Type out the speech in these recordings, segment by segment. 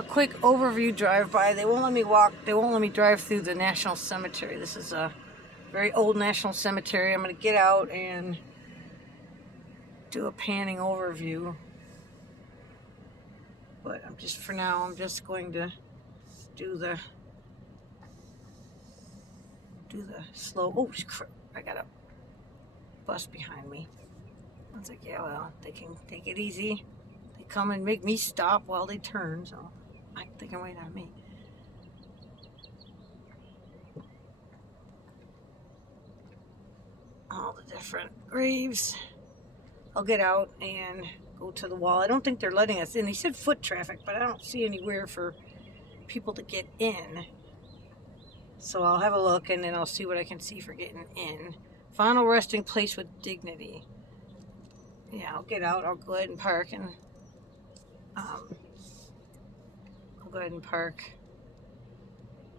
a quick overview drive-by. They won't let me walk. They won't let me drive through the National Cemetery. This is a very old National Cemetery. I'm going to get out and do a panning overview. But for now, I'm just going to do the slow. Oh, crap. I got a bus behind me. I was like, yeah, well, they can take it easy. They come and make me stop while they turn, so I think they can wait on me. All the different graves. I'll get out and go to the wall. I don't think they're letting us in. They said foot traffic, but I don't see anywhere for people to get in. So I'll have a look, and then I'll see what I can see for getting in. Final resting place with dignity. Yeah, I'll get out. I'll go ahead and park, and I'll go ahead and park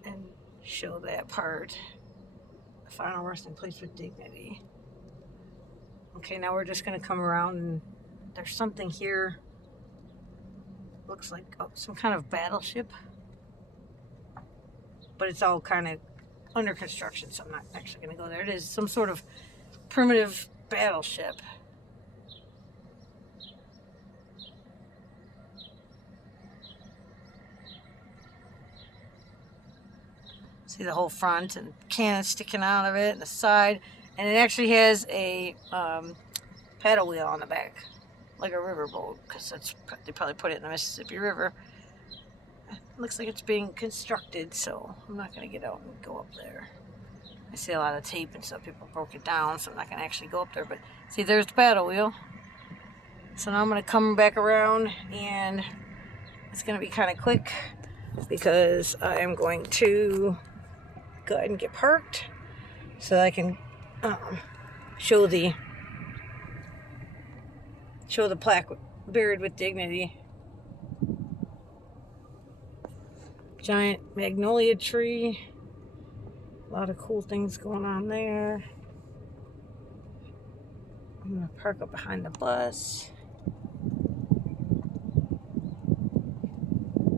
and show that part. The final resting place with dignity. Okay, now we're just going to come around, and there's something here. Looks like some kind of battleship. But it's all kind of under construction, so I'm not actually going to go there. It is some sort of primitive battleship. See the whole front and cannon sticking out of it and the side. And it actually has a paddle wheel on the back, like a riverboat, because they probably put it in the Mississippi River. Looks like it's being constructed, so I'm not going to get out and go up there. I see a lot of tape and stuff. People broke it down, so I'm not going to actually go up there. But see, there's the paddle wheel. So now I'm going to come back around, and it's going to be kind of quick because I am going to go ahead and get parked so that I can show the plaque buried with dignity. Giant magnolia tree. A lot of cool things going on there. I'm going to park up behind the bus.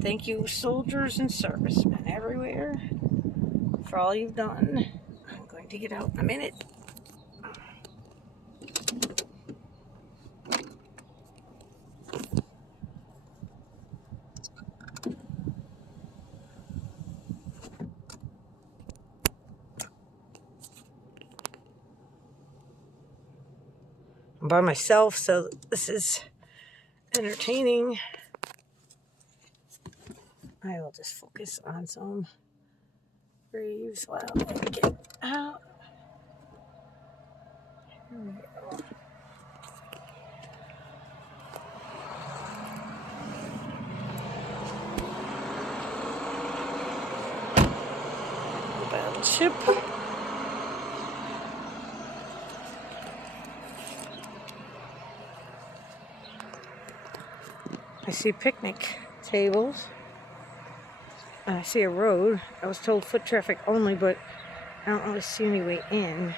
Thank you, soldiers and servicemen everywhere, for all you've done. I'm going to get out in a minute. I'm by myself, so this is entertaining. I will just focus on some graves while I get out. Here we go. Battleship. I see picnic tables. I see a road. I was told foot traffic only, but I don't really see any way in.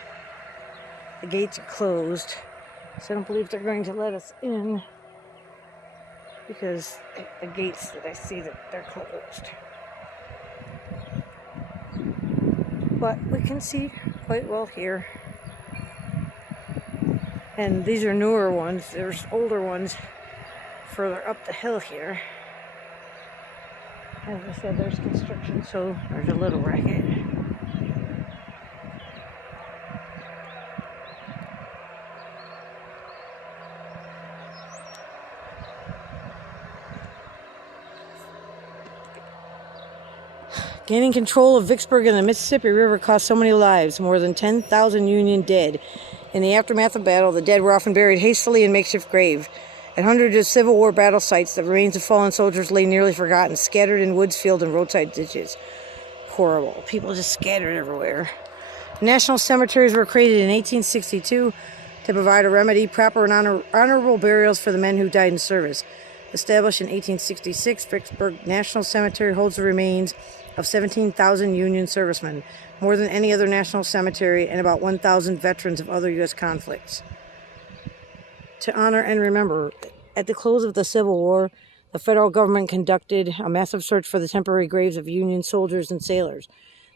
The gates are closed, so I don't believe they're going to let us in because the gates that I see, that they're closed. But we can see quite well here. And these are newer ones. There's older ones further up the hill here. As I said, there's construction, so there's a little racket. Gaining control of Vicksburg and the Mississippi River cost so many lives, more than 10,000 Union dead. In the aftermath of battle, the dead were often buried hastily in makeshift grave. At hundreds of Civil War battle sites, the remains of fallen soldiers lay nearly forgotten, scattered in woods, fields, and roadside ditches. Horrible. People just scattered everywhere. National cemeteries were created in 1862 to provide a remedy, proper and honorable burials for the men who died in service. Established in 1866, Vicksburg National Cemetery holds the remains of 17,000 Union servicemen, more than any other national cemetery, and about 1,000 veterans of other U.S. conflicts. To honor and remember, at the close of the Civil War, The federal government conducted a massive search for the temporary graves of Union soldiers and sailors.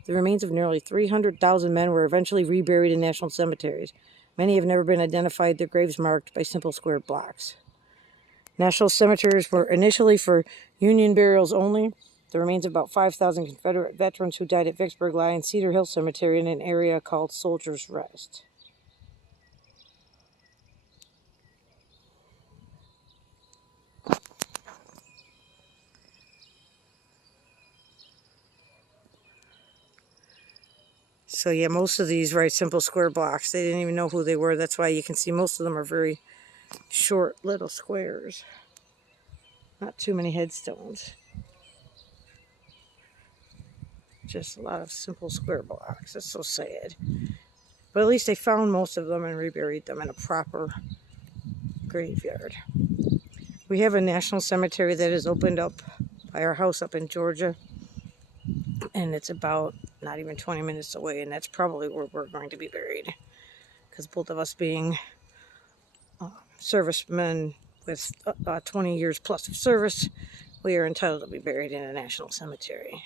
The remains of nearly 300,000 men were eventually reburied in national cemeteries. Many have never been identified, their graves marked by simple square blocks. National cemeteries were initially for Union burials only. The remains of about 5,000 Confederate veterans who died at Vicksburg lie in Cedar Hill Cemetery in an area called Soldiers' Rest. So yeah, most of these write simple square blocks. They didn't even know who they were. That's why you can see most of them are very short little squares. Not too many headstones. Just a lot of simple square blocks. That's so sad. But at least they found most of them and reburied them in a proper graveyard. We have a national cemetery that is opened up by our house up in Georgia. And it's about not even 20 minutes away. And that's probably where we're going to be buried. Because both of us being servicemen with 20 years plus of service, we are entitled to be buried in a national cemetery.